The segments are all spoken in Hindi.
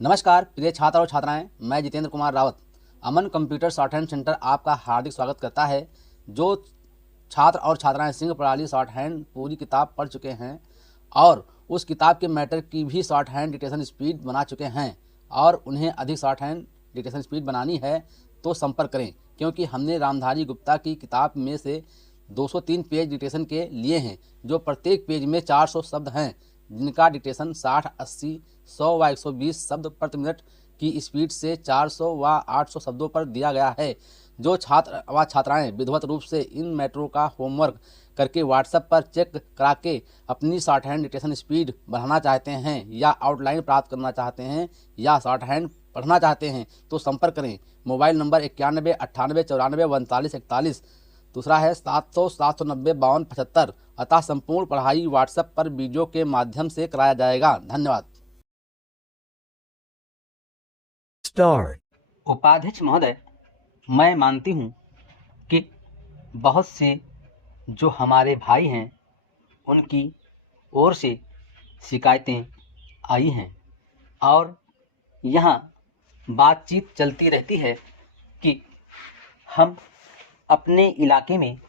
नमस्कार प्रिय छात्र और छात्राएं, मैं जितेंद्र कुमार रावत अमन कंप्यूटर शॉर्ट हैंड सेंटर आपका हार्दिक स्वागत करता है। जो छात्र और छात्राएं सिंह प्रणाली शॉर्ट हैंड पूरी किताब पढ़ चुके हैं और उस किताब के मैटर की भी शॉर्ट हैंड डिक्टेशन स्पीड बना चुके हैं और उन्हें अधिक शॉर्ट हैंड डिक्टेशन स्पीड बनानी है तो संपर्क करें, क्योंकि हमने रामधारी गुप्ता की किताब में से 203 पेज डिक्टेशन के लिए हैं, जो प्रत्येक पेज में 400 शब्द हैं, जिनका डिक्टेशन 60, 80, 100 व 120 शब्द प्रति मिनट की स्पीड से 400 व 800 शब्दों पर दिया गया है। जो छात्र व छात्राएं विधिवत रूप से इन मैटरों का होमवर्क करके व्हाट्सएप पर चेक करा के अपनी शॉर्ट हैंड डिक्टेशन स्पीड बढ़ाना चाहते हैं या आउटलाइन प्राप्त करना चाहते हैं या शॉर्ट हैंड पढ़ना चाहते हैं तो संपर्क करें। मोबाइल नंबर 91 98 94 39 41, दूसरा है 700 790 52 75। अतः संपूर्ण पढ़ाई व्हाट्सएप पर वीडियो के माध्यम से कराया जाएगा। धन्यवाद। Start. उपाध्यक्ष महोदय, मैं मानती हूँ कि बहुत से जो हमारे भाई हैं उनकी ओर से शिकायतें आई हैं और यहाँ बातचीत चलती रहती है कि हम अपने इलाके में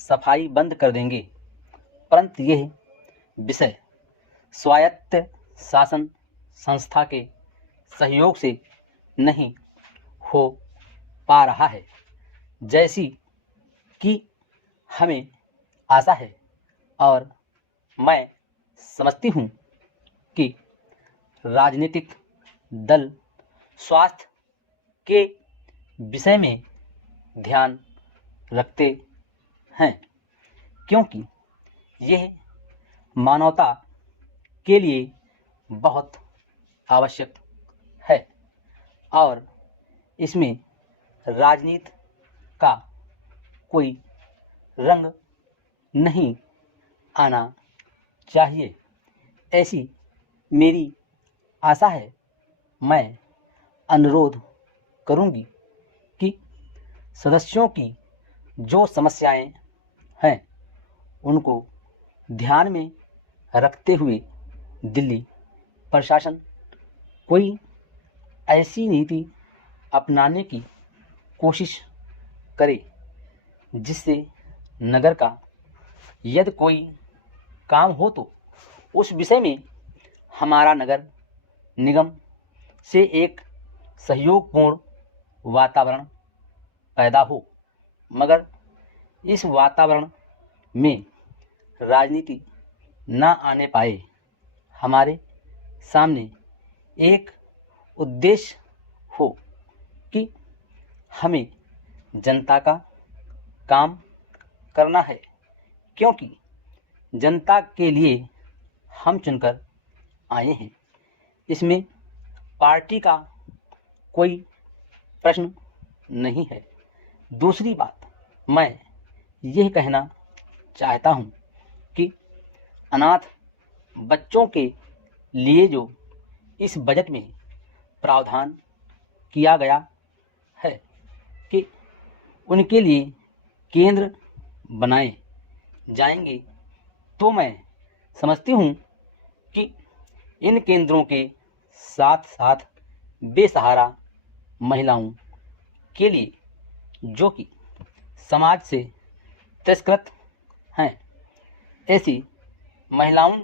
सफाई बंद कर देंगे, परंतु यह विषय स्वायत्त शासन संस्था के सहयोग से नहीं हो पा रहा है, जैसी कि हमें आशा है। और मैं समझती हूँ कि राजनीतिक दल स्वास्थ्य के विषय में ध्यान रखते हैं, क्योंकि यह मानवता के लिए बहुत आवश्यक है और इसमें राजनीति का कोई रंग नहीं आना चाहिए, ऐसी मेरी आशा है। मैं अनुरोध करूंगी कि सदस्यों की जो समस्याएं हैं उनको ध्यान में रखते हुए दिल्ली प्रशासन कोई ऐसी नीति अपनाने की कोशिश करे जिससे नगर का यदि कोई काम हो तो उस विषय में हमारा नगर निगम से एक सहयोगपूर्ण वातावरण पैदा हो, मगर इस वातावरण में राजनीति न आने पाए। हमारे सामने एक उद्देश्य हो कि हमें जनता का काम करना है, क्योंकि जनता के लिए हम चुनकर आए हैं। इसमें पार्टी का कोई प्रश्न नहीं है। दूसरी बात, मैं यह कहना चाहता हूँ कि अनाथ बच्चों के लिए जो इस बजट में प्रावधान किया गया है कि उनके लिए केंद्र बनाए जाएंगे, तो मैं समझती हूँ कि इन केंद्रों के साथ साथ बेसहारा महिलाओं के लिए, जो कि समाज से तिरस्कृत हैं, ऐसी महिलाओं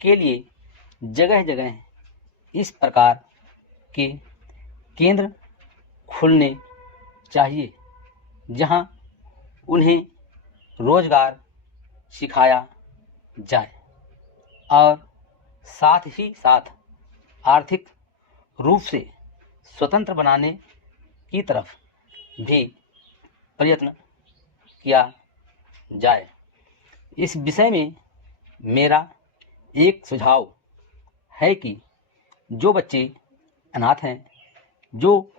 के लिए जगह जगह इस प्रकार के केंद्र खुलने चाहिए, जहां उन्हें रोजगार सिखाया जाए और साथ ही साथ आर्थिक रूप से स्वतंत्र बनाने की तरफ भी प्रयत्न किया जाए। इस विषय में मेरा एक सुझाव है कि जो बच्चे अनाथ हैं, जो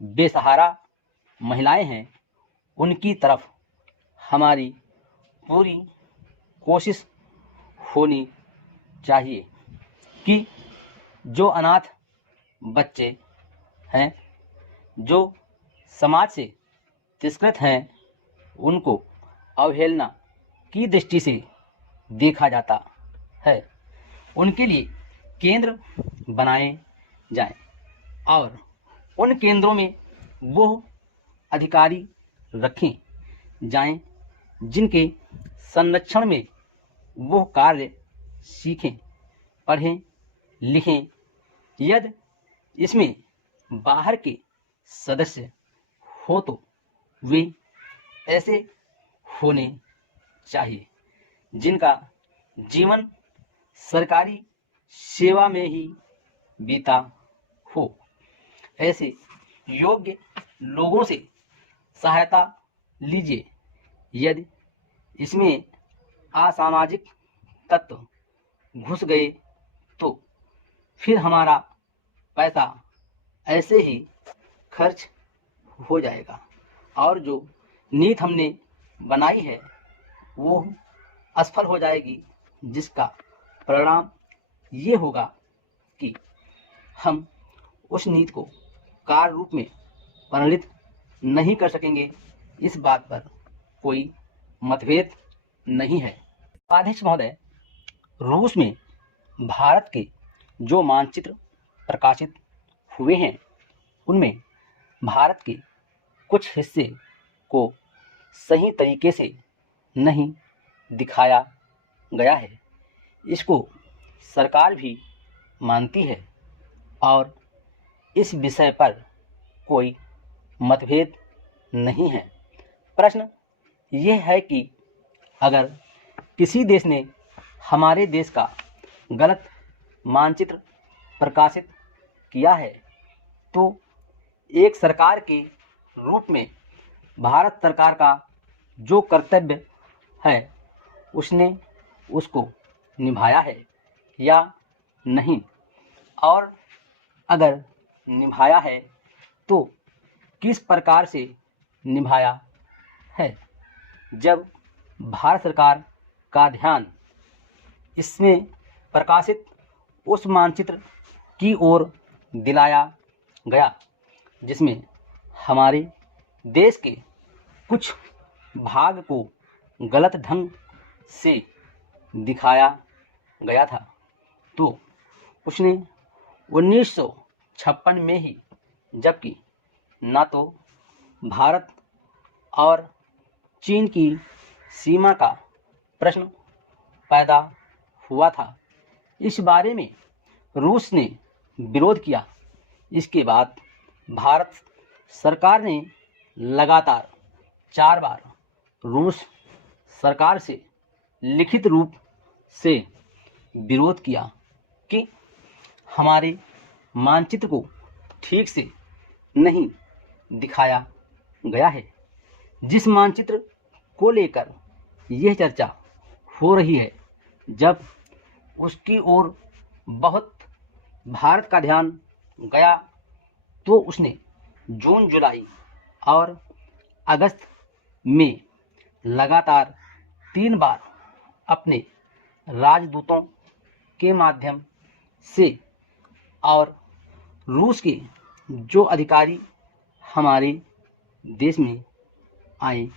बेसहारा महिलाएं हैं, उनकी तरफ हमारी पूरी कोशिश होनी चाहिए कि जो अनाथ बच्चे हैं, जो समाज से तिरस्कृत हैं, उनको अवहेलना की दृष्टि से देखा जाता है, उनके लिए केंद्र बनाए जाएं और उन केंद्रों में वो अधिकारी रखें जाएं जिनके संरक्षण में वो कार्य सीखें, पढ़ें, लिखें। यदि इसमें बाहर के सदस्य हो तो वे ऐसे होने चाहिए जिनका जीवन सरकारी सेवा में ही बीता हो। ऐसे योग्य लोगों से सहायता लीजिए। यदि इसमें असामाजिक तत्व घुस गए तो फिर हमारा पैसा ऐसे ही खर्च हो जाएगा और जो नीति हमने बनाई है वो असफल हो जाएगी, जिसका परिणाम ये होगा कि हम उस नीति को कार्य रूप में परिणित नहीं कर सकेंगे। इस बात पर कोई मतभेद नहीं है। उपाध्यक्ष महोदय, रूस में भारत के जो मानचित्र प्रकाशित हुए हैं उनमें भारत के कुछ हिस्से को सही तरीके से नहीं दिखाया गया है। इसको सरकार भी मानती है और इस विषय पर कोई मतभेद नहीं है। प्रश्न ये है कि अगर किसी देश ने हमारे देश का गलत मानचित्र प्रकाशित किया है तो एक सरकार के रूप में भारत सरकार का जो कर्तव्य है उसने उसको निभाया है या नहीं, और अगर निभाया है तो किस प्रकार से निभाया है। जब भारत सरकार का ध्यान इसमें प्रकाशित उस मानचित्र की ओर दिलाया गया जिसमें हमारे देश के कुछ भाग को गलत ढंग से दिखाया गया था, तो उसने 1956 में ही, जबकि न तो भारत और चीन की सीमा का प्रश्न पैदा हुआ था, इस बारे में रूस ने विरोध किया। इसके बाद भारत सरकार ने लगातार 4 बार रूस सरकार से लिखित रूप से विरोध किया कि हमारे मानचित्र को ठीक से नहीं दिखाया गया है। जिस मानचित्र को लेकर यह चर्चा हो रही है, जब उसकी ओर बहुत भारत का ध्यान गया तो उसने जून, जुलाई और अगस्त में लगातार 3 बार अपने राजदूतों के माध्यम से और रूस के जो अधिकारी हमारे देश में आए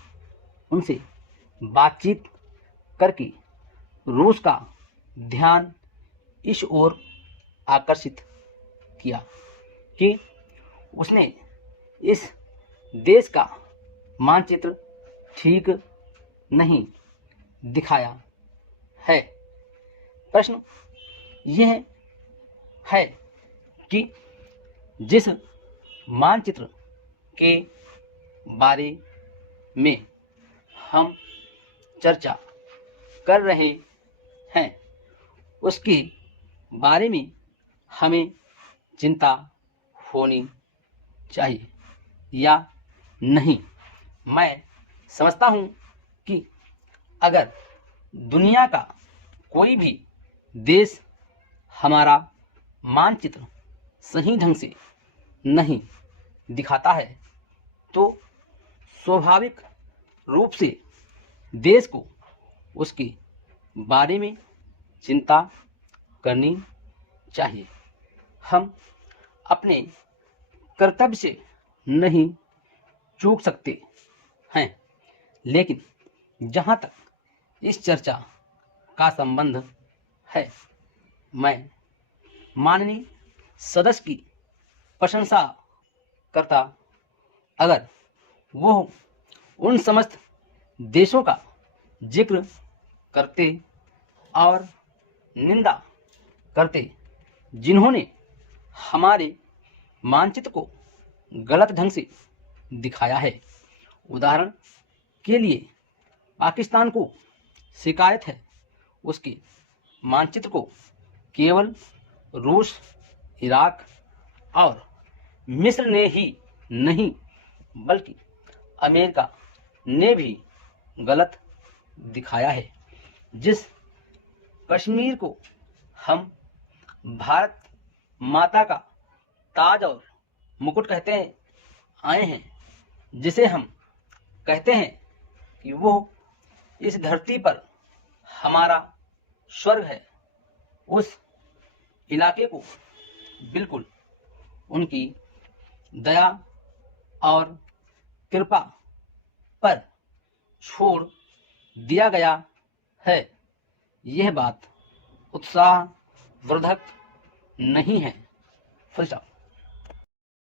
उनसे बातचीत करके रूस का ध्यान इस ओर आकर्षित किया कि उसने इस देश का मानचित्र ठीक नहीं दिखाया है। प्रश्न यह है कि जिस मानचित्र के बारे में हम चर्चा कर रहे हैं उसके बारे में हमें चिंता होनी चाहिए या नहीं। मैं समझता हूँ कि अगर दुनिया का कोई भी देश हमारा मानचित्र सही ढंग से नहीं दिखाता है तो स्वाभाविक रूप से देश को उसके बारे में चिंता करनी चाहिए। हम अपने कर्तव्य से नहीं चूक सकते हैं, लेकिन जहाँ तक इस चर्चा का संबंध है, मैं माननीय सदस्य की प्रशंसा करता, अगर वो उन समस्त देशों का जिक्र करते और निंदा करते जिन्होंने हमारे मानचित्र को गलत ढंग से दिखाया है। उदाहरण के लिए पाकिस्तान को शिकायत है उसके मानचित्र को केवल रूस, इराक और मिस्र ने ही नहीं बल्कि अमेरिका ने भी गलत दिखाया है। जिस कश्मीर को हम भारत माता का ताज और मुकुट कहते हैं आए हैं, जिसे हम कहते हैं कि वो इस धरती पर हमारा स्वर्ग है, उस इलाके को बिल्कुल उनकी दया और कृपा पर छोड़ दिया गया है। यह बात उत्साहवर्धक नहीं है। Full stop.